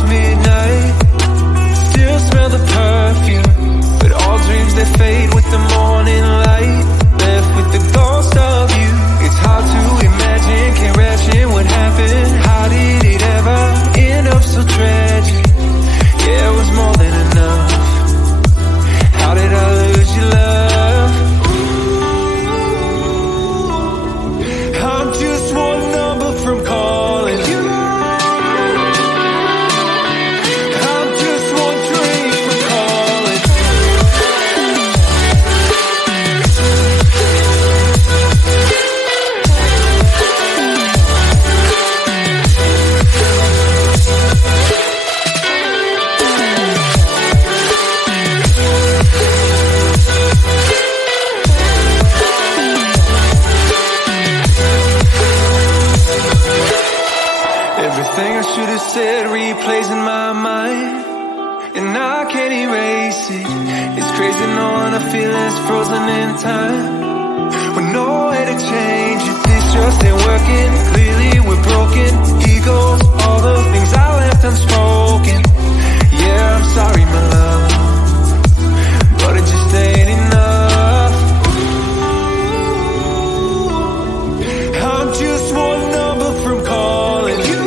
it's midnight, still smell the perfume, but all dreams they fade with the morning light. Left with the ghost of you. It's hard to imagine, can't imagine what happened. How did it ever end up so tragic? Yeah, it was more than enough. How did I lose your love? I'm just one number from calling you. I'm just one drink from calling. Everything I should have said replays in my mind, and I can't erase it. It's crazy knowing I feel it's frozen in time, with no way to change it. This just ain't working. Clearly we're broken. Egos, all the things I left unspoken. Yeah, I'm sorry, my love, but it just ain't enough. I'm just one number from calling you.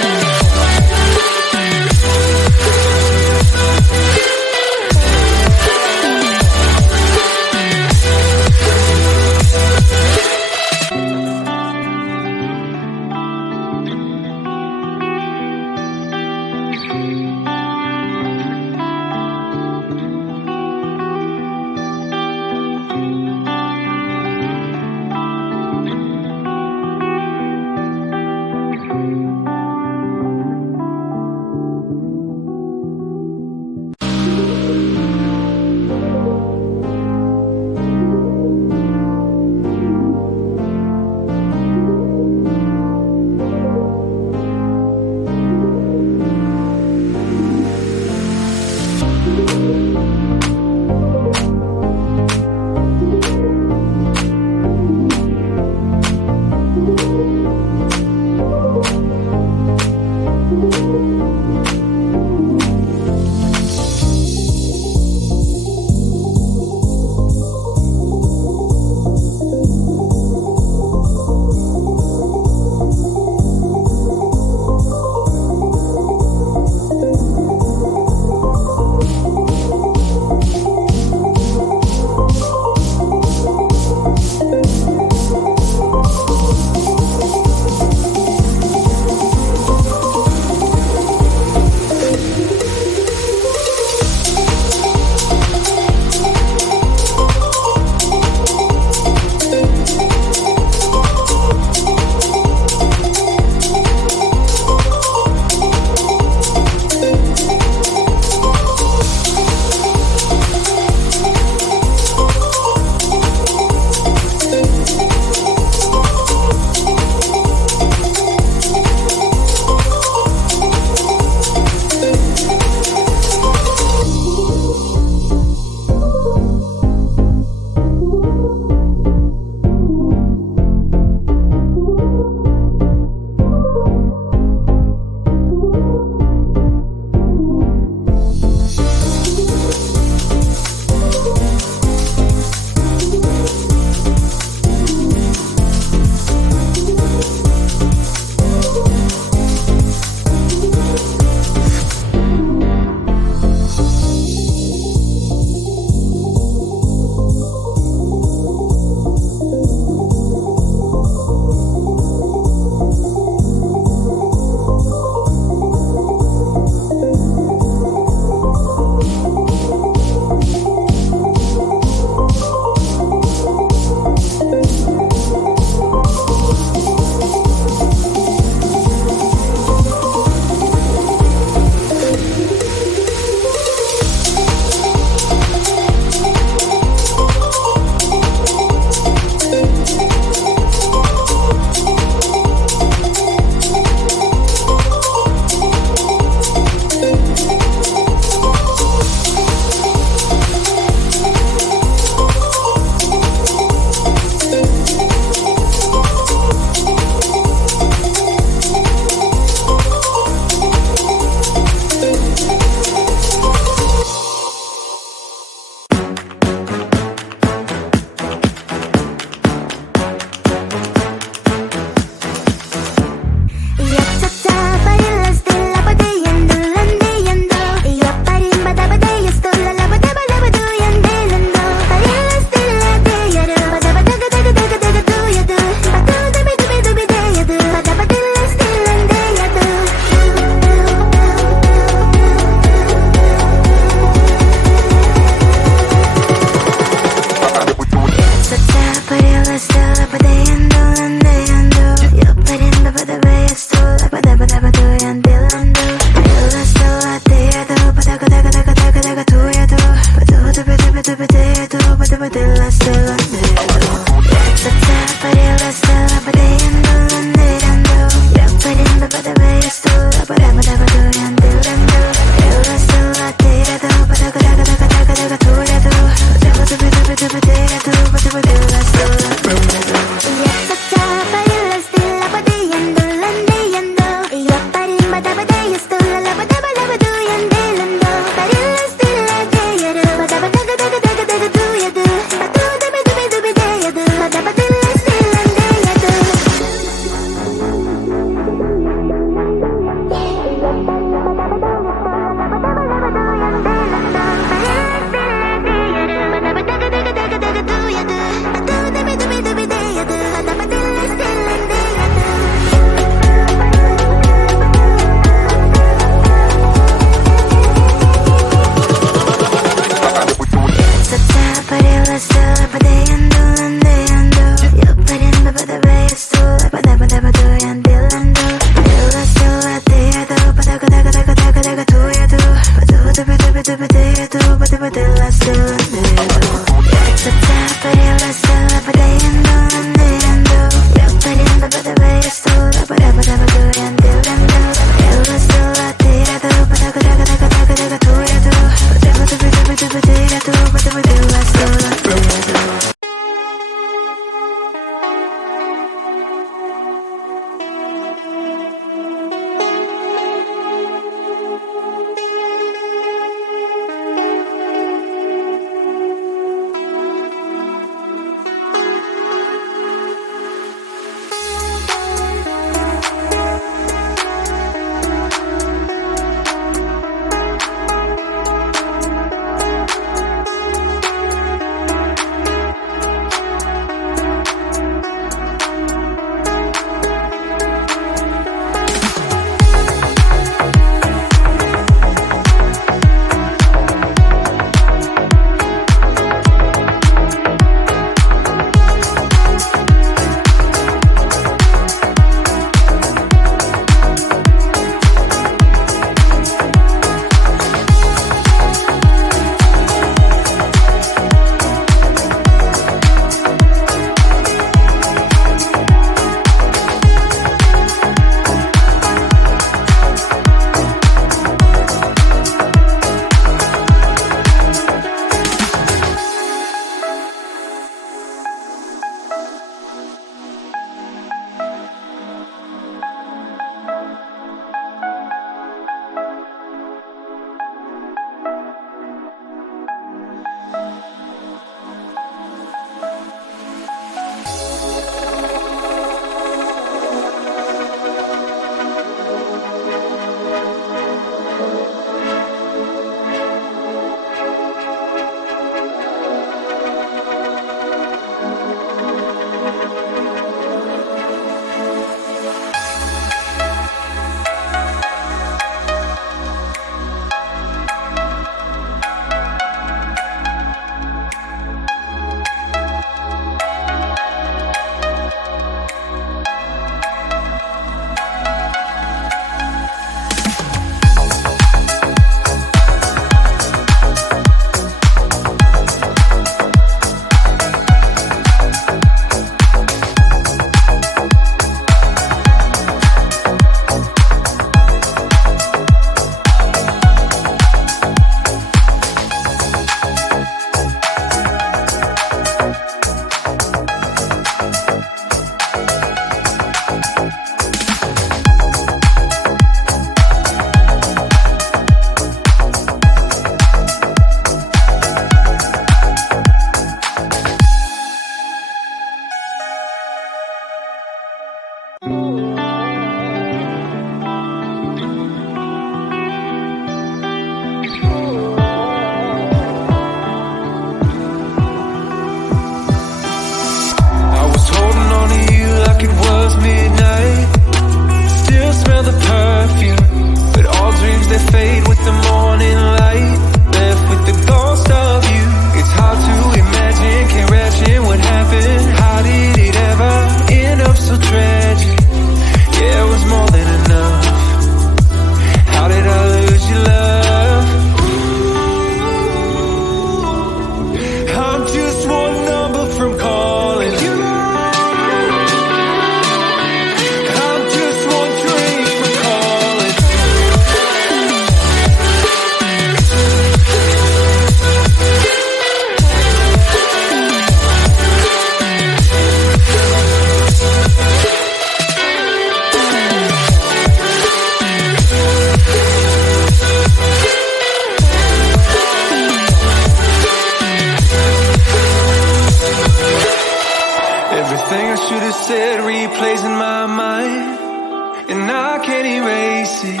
thing I should have said replays in my mind, and I can't erase it.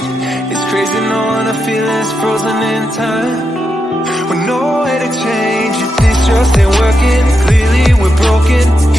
It's crazy knowing a feeling's frozen in time, with no way to change it. This just ain't working. Clearly we're broken.